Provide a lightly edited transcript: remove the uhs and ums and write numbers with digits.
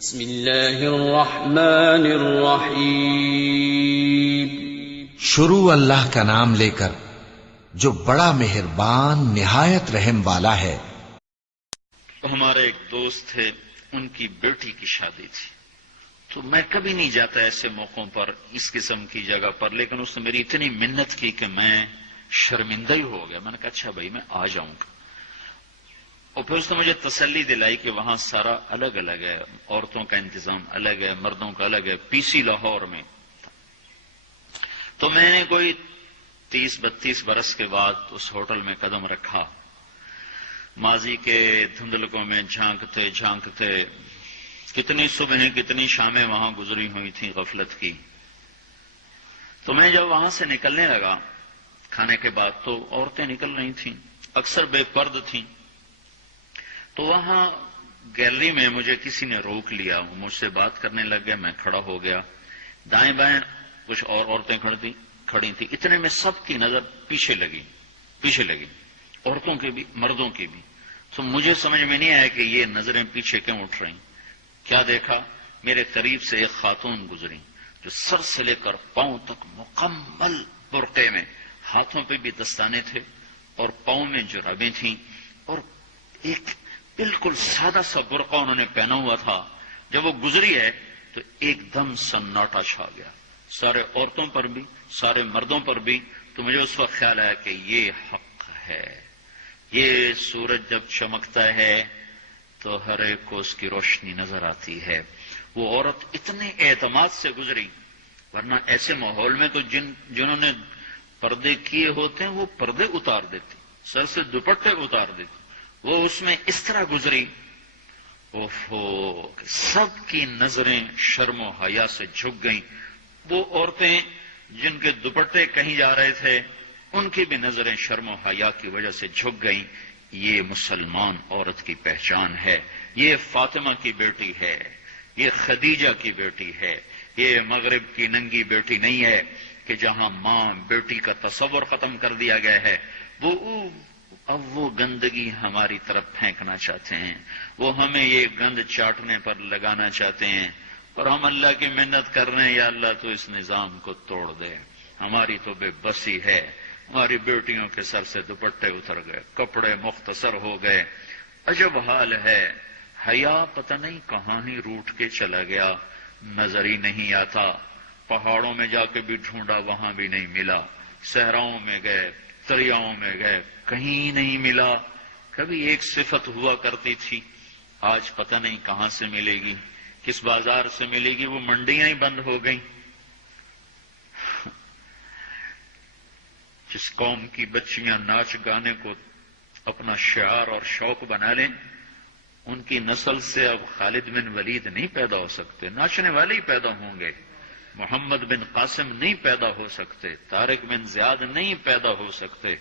بسم اللہ الرحمن الرحیم. شروع اللہ کا نام لے کر جو بڑا مہربان نہایت رحم والا ہے. ہمارے ایک دوست تھے، ان کی بیٹی کی شادی تھی، تو میں کبھی نہیں جاتا ایسے موقعوں پر اس قسم کی جگہ پر، لیکن اس نے میری اتنی منت کی کہ میں شرمندہ ہی ہو گیا. میں نے کہا اچھا بھائی میں آ جاؤں گا. اور پھر اس نے مجھے تسلی دلائی کہ وہاں سارا الگ الگ ہے، عورتوں کا انتظام الگ ہے، مردوں کا الگ ہے. پی سی لاہور میں. تو میں نے کوئی 30-32 برس کے بعد اس ہوٹل میں قدم رکھا. ماضی کے دھندلکوں میں جھانکتے جھانکتے کتنی صبحیں کتنی شامیں وہاں گزری ہوئی تھیں غفلت کی. تو میں جب وہاں سے نکلنے لگا کھانے کے بعد، تو عورتیں نکل رہی تھیں، اکثر بے پرد تھیں. تو وہاں گیلری میں مجھے کسی نے روک لیا، وہ مجھ سے بات کرنے لگ گیا. میں کھڑا ہو گیا. دائیں بائیں کچھ اور عورتیں کھڑی تھیں. اتنے میں سب کی نظر پیچھے لگی، عورتوں کی بھی مردوں کی بھی. تو مجھے سمجھ میں نہیں آیا کہ یہ نظریں پیچھے کیوں اٹھ رہی. کیا دیکھا، میرے قریب سے ایک خاتون گزری جو سر سے لے کر پاؤں تک مکمل برقعے میں، ہاتھوں پہ بھی دستانے تھے اور پاؤں میں جرابیں تھیں، اور ایک بالکل سادہ سا برقع انہوں نے پہنا ہوا تھا. جب وہ گزری ہے تو ایک دم سناٹا چھا گیا، سارے عورتوں پر بھی سارے مردوں پر بھی. تو مجھے اس وقت خیال آیا کہ یہ حق ہے. یہ سورج جب چمکتا ہے تو ہر ایک کو اس کی روشنی نظر آتی ہے. وہ عورت اتنے اعتماد سے گزری، ورنہ ایسے ماحول میں تو جنہوں نے پردے کیے ہوتے ہیں وہ پردے اتار دیتے، سر سے دوپٹے اتار دیتے. وہ اس میں اس طرح گزری، سب کی نظریں شرم و حیا سے جھک گئیں. وہ عورتیں جن کے دوپٹے کہیں جا رہے تھے ان کی بھی نظریں شرم و حیا کی وجہ سے جھک گئیں. یہ مسلمان عورت کی پہچان ہے. یہ فاطمہ کی بیٹی ہے، یہ خدیجہ کی بیٹی ہے. یہ مغرب کی ننگی بیٹی نہیں ہے کہ جہاں ماں بیٹی کا تصور ختم کر دیا گیا ہے. اب وہ گندگی ہماری طرف پھینکنا چاہتے ہیں، وہ ہمیں یہ گند چاٹنے پر لگانا چاہتے ہیں. اور ہم اللہ کی منت کر رہے ہیں، یا اللہ تو اس نظام کو توڑ دے. ہماری تو بے بسی ہے. ہماری بیٹیوں کے سر سے دوپٹے اتر گئے، کپڑے مختصر ہو گئے. عجب حال ہے. حیا پتہ نہیں کہاں ہی روٹ کے چلا گیا، نظر ہی نہیں آتا. پہاڑوں میں جا کے بھی ڈھونڈا، وہاں بھی نہیں ملا. صحراؤں میں گئے، دریاؤں میں گئے، کہیں نہیں ملا. کبھی ایک صفت ہوا کرتی تھی، آج پتہ نہیں کہاں سے ملے گی، کس بازار سے ملے گی. وہ منڈیاں ہی بند ہو گئیں. جس قوم کی بچیاں ناچ گانے کو اپنا شعار اور شوق بنا لیں، ان کی نسل سے اب خالد بن ولید نہیں پیدا ہو سکتے، ناچنے والے ہی پیدا ہوں گے. محمد بن قاسم نہیں پیدا ہو سکتے، طارق بن زیاد نہیں پیدا ہو سکتے.